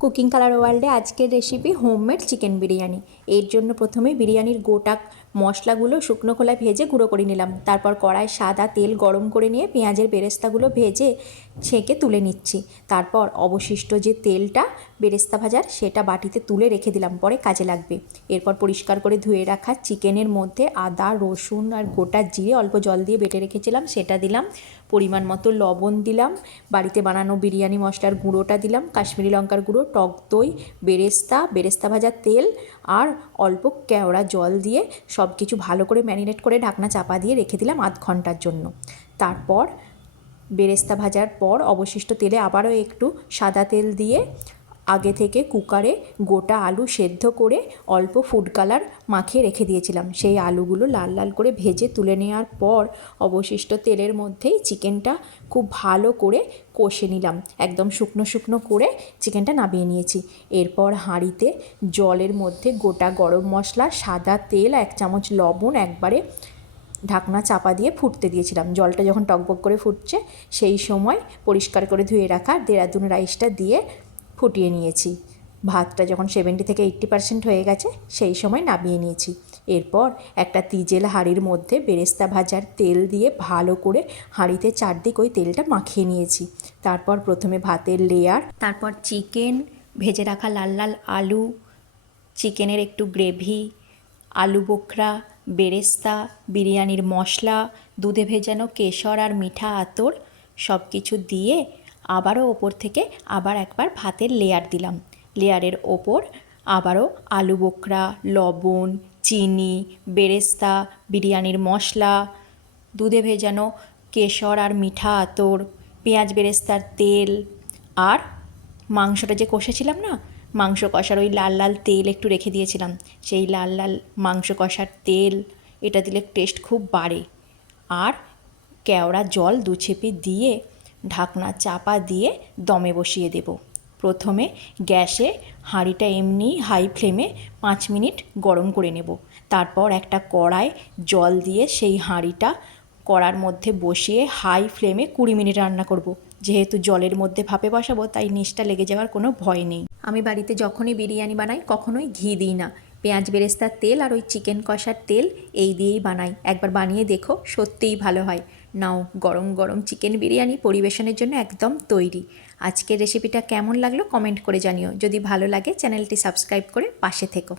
Cooking colour ওয়ার্ল্ডে আজকের recipe homemade chicken biryani. এর জন্য প্রথমে বিরিয়ানির গোটা মশলাগুলো শুকনো খোলায় ভেজে গুঁড়ো করে নিলাম। তারপর কড়ায় সাদা তেল গরম করে নিয়ে পেঁয়াজের বেরেস্তাগুলো ভেজে ছেঁকে তুলে নিচ্ছি। তারপর অবশিষ্ট যে তেলটা বেরেস্তা ভাজার, সেটা বাটিতে তুলে রেখে দিলাম, পরে কাজে লাগবে। এরপর পরিষ্কার করে ধুয়ে রাখা চিকেনের মধ্যে আদা, রসুন আর গোটা জিরে অল্প জল দিয়ে বেটে রেখেছিলাম, সেটা দিলাম। পরিমাণ মতো লবণ দিলাম, বাড়িতে বানানো বিরিয়ানি মশলার গুঁড়োটা দিলাম, কাশ্মীরি লঙ্কার গুঁড়ো, টক দই, বেরেস্তা বেরেস্তা ভাজার তেল আর অল্প কেওড়া জল দিয়ে সব কিছু ভালো করে ম্যারিনেট করে ঢাকনা চাপা দিয়ে রেখে দিলাম আধ ঘণ্টার জন্য। তারপর বেরেস্তা ভাজার পর অবশিষ্ট তেলে আবারও একটু সাদা তেল দিয়ে আগে থেকে কুকারে গোটা আলু সেদ্ধ করে অল্প ফুড কালার মাখিয়ে রেখে দিয়েছিলাম। সেই আলুগুলো লাল লাল করে ভেজে তুলে নেওয়ার পর অবশিষ্ট তেলের মধ্যেই চিকেনটা খুব ভালো করে কষে নিলাম। একদম শুকনো শুকনো করে চিকেনটা নামিয়ে নিয়েছি। এরপর হাঁড়িতে জলের মধ্যে গোটা গরম মশলা, সাদা তেল, এক চামচ লবণ একবারে ঢাকনা চাপা দিয়ে ফুটতে দিয়েছিলাম। জলটা যখন টকবক করে ফুটছে, সেই সময় পরিষ্কার করে ধুয়ে রাখা দেরাদুন রাইসটা দিয়ে ফুটিয়ে নিয়েছি। ভাতটা যখন সেভেন্টি থেকে এইট্টি পার্সেন্ট হয়ে গেছে, সেই সময় নামিয়ে নিয়েছি। এরপর একটা তিজেল হাঁড়ির মধ্যে বেরেস্তা ভাজার তেল দিয়ে ভালো করে হাঁড়িতে চারদিক ওই তেলটা মাখিয়ে নিয়েছি। তারপর প্রথমে ভাতের লেয়ার তারপর চিকেন ভেজে রাখা লাল লাল আলু, চিকেনের একটু গ্রেভি আলু বোখরা, বেরেস্তা, বিরিয়ানির মশলা, দুধে ভেজানো কেশর আর মিঠা আতর সব কিছু দিয়ে আবারও ওপর থেকে আবার একবার ভাতের লেয়ার দিলাম। লেয়ারের ওপর আবারও আলু বোকরা লবণ, চিনি, বেরেস্তা, বিরিয়ানির মশলা, দুধে ভেজানো কেশর আর মিঠা আতর, পেঁয়াজ বেরেস্তার তেল আর মাংসটা যে কষেছিলাম না, মাংস কষার ওই লাল লাল তেল একটু রেখে দিয়েছিলাম। সেই লাল লাল মাংস কষার তেল, এটা দিলে টেস্ট খুব বাড়ে। আর কেওড়া জল দু ছেপে দিয়ে ঢাকনা চাপা দিয়ে দমে বসিয়ে দেব। প্রথমে গ্যাসে হাঁড়িটা এমনি হাই ফ্লেমে পাঁচ মিনিট গরম করে নেব। তারপর একটা কড়ায় জল দিয়ে সেই হাঁড়িটা কড়ার মধ্যে বসিয়ে হাই ফ্লেমে কুড়ি মিনিট রান্না করব। যেহেতু জলের মধ্যে ভাপে বসাবো, তাই নিচটা লেগে যাওয়ার কোনো ভয় নেই। আমি বাড়িতে যখনই বিরিয়ানি বানাই, কখনোই ঘি দিই না। পেঁয়াজ বেরেস্তার তেল আর ওই চিকেন কষার তেল এই দিয়েই বানাই। একবার বানিয়ে দেখো, সত্যিই ভালো হয়। নাও, গরম গরম চিকেন বিরিয়ানি পরিবেশনের জন্য একদম তৈরি। আজকের রেসিপিটা কেমন লাগল কমেন্ট করে জানিও। যদি ভালো লাগে, চ্যানেলটি সাবস্ক্রাইব করে পাশে থেকো।